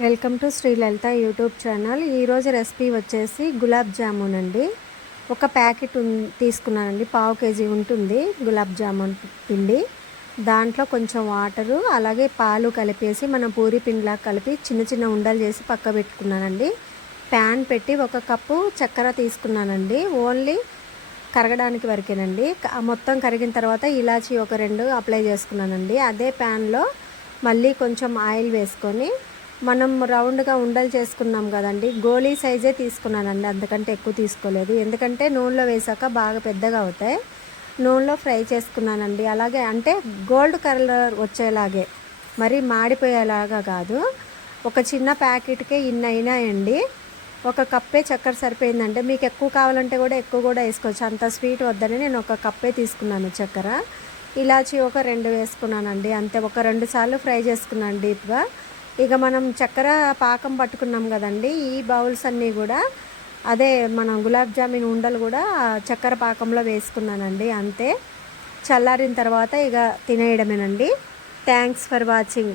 Welcome to Shri Lalitha YouTube channel. ఈరోజు recipe వచ్చేసి గులాబ్ జామున్ అండి. ఒక ప్యాకెట్ తీసుకున్నానండి. పావు కేజీ ఉంటుంది గులాబ్ జామున్ పిండి. దాంట్లో కొంచెం వాటరు అలాగే పాలు కలిపేసి మనం పూరి పిండిలా కలిపి చిన్న చిన్న ఉండలు చేసి పక్క పెట్టుకున్నానండి. ప్యాన్ పెట్టి ఒక కప్పు చక్కెర తీసుకున్నానండి. ఓన్లీ కరగడానికి వరకేనండి. మొత్తం కరిగిన తర్వాత ఇలాచి ఒక రెండు అప్లై చేసుకున్నానండి. అదే ప్యాన్లో మళ్ళీ కొంచెం ఆయిల్ వేసుకొని మనం రౌండ్గా ఉండలు చేసుకున్నాం కదండి. గోళీ సైజే తీసుకున్నానండి. అంతకంటే ఎక్కువ తీసుకోలేదు. ఎందుకంటే నూనెలో వేసాక బాగా పెద్దగా అవుతాయి. నూనెలో ఫ్రై చేసుకున్నానండి. అలాగే అంటే గోల్డ్ కలర్ వచ్చేలాగే మరి మాడిపోయేలాగా కాదు. ఒక చిన్న ప్యాకెట్కే ఇన్ని అయినాయండి. ఒక కప్పే చక్కెర సరిపోయిందంటే మీకు ఎక్కువ కావాలంటే కూడా ఎక్కువ కూడా వేసుకోవచ్చు. అంత స్వీట్ వద్దని నేను ఒక కప్పే తీసుకున్నాను చక్కెర. ఇలాచి ఒక రెండు వేసుకున్నానండి. అంతే ఒక రెండు సార్లు ఫ్రై చేసుకున్నాను డీప్గా ఇక మనం చక్కెర పాకం పట్టుకున్నాం కదండి ఈ బౌల్స్ అన్నీ కూడా. అదే మనం గులాబ్ జామున్ ఉండలు కూడా చక్కెర పాకంలో వేసుకున్నానండి అంతే. చల్లారిన తర్వాత ఇక తినేయడమేనండి. Thanks for watching